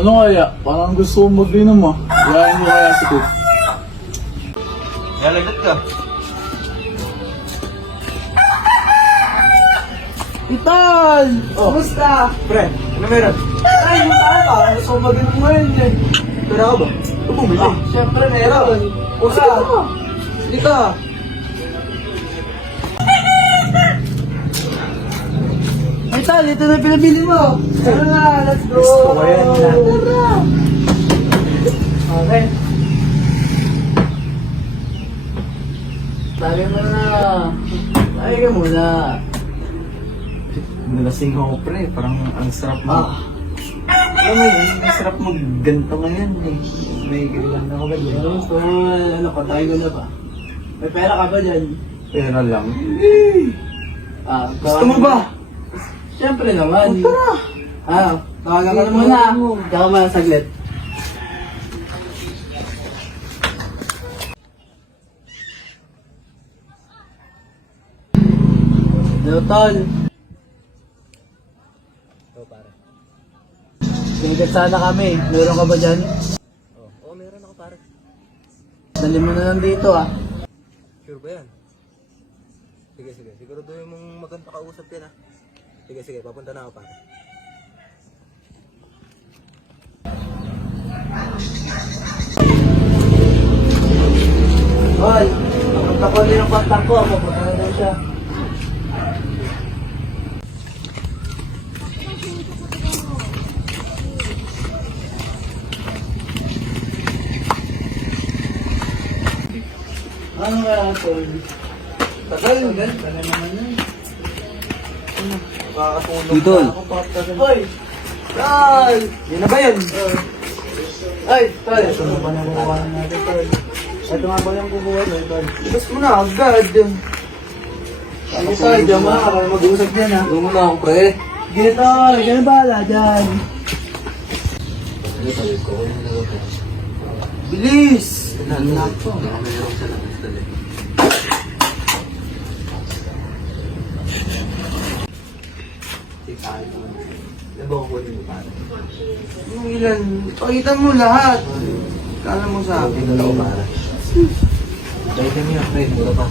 Ano kaya? Parang gusto kong mag-inom ah. Yayain mo kaya si Kit. Nalagot ka. Ital! Kumusta? Pre, ano meron? Ay, matahan ka. Gusto kong mag-inom ngayon eh. Pera ka ba? Ito bumili. Siyempre meron. O, sige ka. Hindi ka. Ay, Tal, ito na pinabili mo. Tara na, let's go. Gusto ko yan. Tara. Okay. Tayo mo na. Tayo ka muna. Nalasing ako, pre. Parang ang sarap mo. Alam mo yun, ang sarap mag-ganto ngayon eh. May gano'n ako ba dyan? Ano ka, tayo ko na ba? May pera ka ba dyan? Pera lang. Gusto mo ba? Siyempre naman. Tara. Tawagan ka na muna. Diyan ka muna saglit. Tol. Oo, pare. Bigat sana kami. Meron ka ba dyan? Oo, meron ako, pare. Dali mo na lang dito ah. Sure ba yan? Sige, sige. Siguraduhin mong maganda kausap yan, ha? Sige, sige. Papunta na ako, pare. Hoy, napunta ko din ang kontak ko. Mapunta na daw siya. Ano kaya, Tol? Tagal naman yun. Makakatulog Idol. na ako, pare. Hoy! Tol! Yan na ba yan? Ay, Tol! Ito na ba na kukuha natin, Tol? Ito nga ba yung kukuha natin, Tol? Ibas mo na agad. Ano, Tol? Diyan mo, para mag-uusap yan, ha? Huwag mo na ako, pre. Sige, Tol! Ikaw na bahala dyan. Bilis! Meron sa labas dali. Ilan ba kukunin mo, pare? Anong ilan? Pakita mo lahat. Kala mo sa akin. Tingnan ako, pare. Balikan mo yan, pre. Mura pa.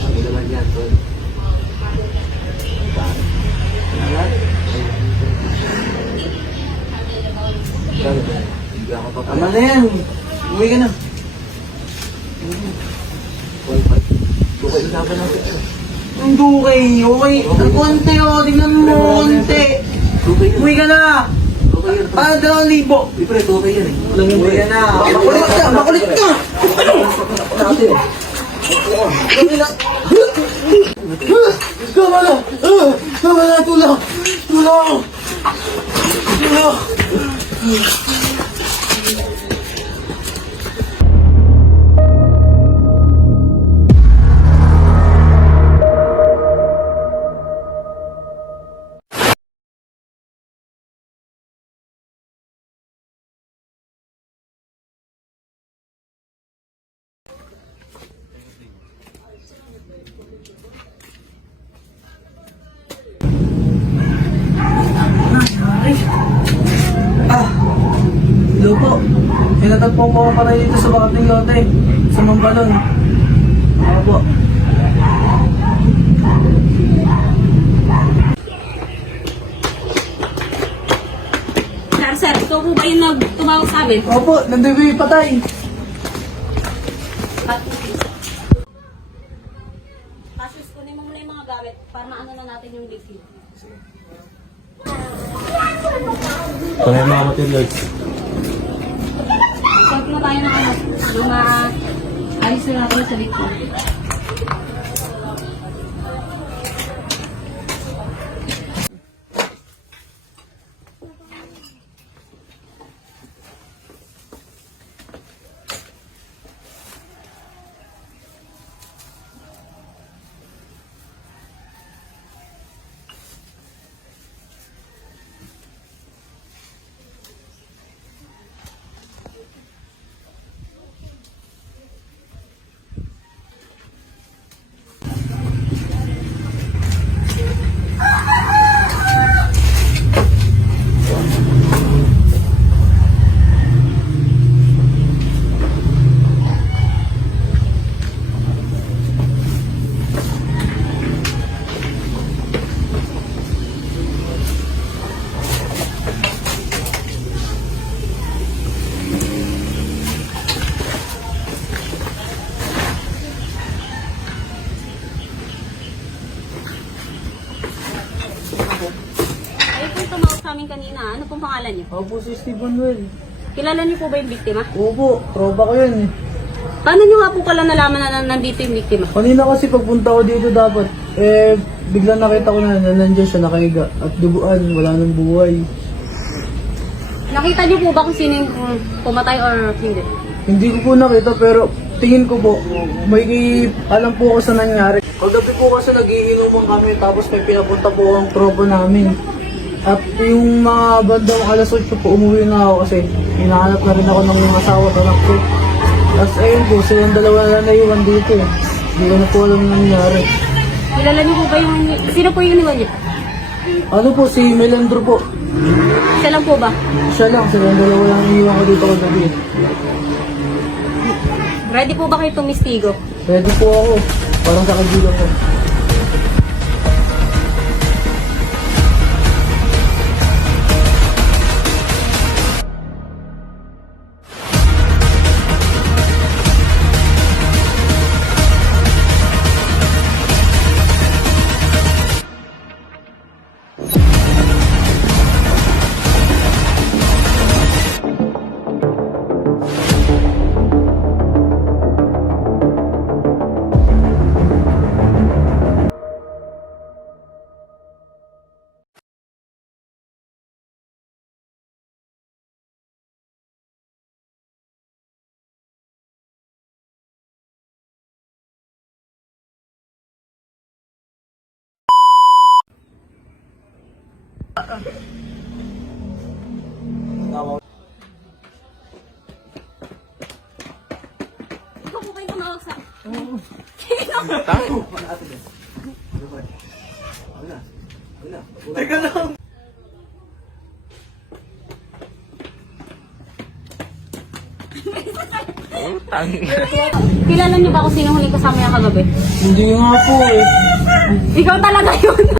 Ano naman yan, tol? Pare. Lahat? Gano'n ba? Hindi ako pa, Tama na yan. Umuwi ka na. Bukay na ba ng picture? Ang dukay. Okay. Ang konti, oh. Tingnan mo, konti. Umuwi ka na. Okay yan, pre. Para 2,000. Pre, okay yan eh. Walang yung Umuwi ka na. Makulit ka. Makulit ka. natin. Tama na. Tama na. Tulong. Tulong. Tulong. Hello po. Pinatagpong po ako para dito sa Bakating Lote. Sa Mambalon. Ako po. Sir, ikaw po ba yung tumawag sa amin? Opo, nandun ko yung patay. Cassius, kunin mo muna yung mga gamit para maano na natin yung big view. Ito na yung mga materials. Start na tayo ng ano, yung ayos na natin sa big view. pangalan niyo? Ako po si Steve Manuel. Kilala niyo po ba yung biktima? Opo, tropa ko yun eh. Paano niyo nga po pala nalaman na nandito yung biktima? Kanina kasi pagpunta ko dito dapat, biglang nakita ko na nandiyan siya nakahiga. At duguan, wala nang buhay. Nakita niyo po ba kung sino yung pumatay or hindi? Hindi ko po nakita pero tingin ko po, may alam po ako sa nangyari. Kagabi po kasi nagiinuman kami tapos may pinapunta po ang tropa namin. At yung mga bandang alas 8 po, umuwi na ako kasi hinahanap na rin ako ng mga asawa at anak ko. Tapos ayun po, silang dalawa na naiwan dito eh. Hindi ko na po alam ang nangyari. Kilala niyo po ba yung... Sino po yung iniwan niyo? Ano po, si Melandro po. Siya lang po ba? Siya lang, silang dalawa lang iniwan ko dito kagabi. Ready po ba kayo tumistigo? Ready po ako, parang sa kagilang ko. Ikaw po kayo tumawag sa... Teka lang! Kilala niyo ba kung sino huling kasama niya kagabi? Hindi nga po eh. Ikaw talaga yun!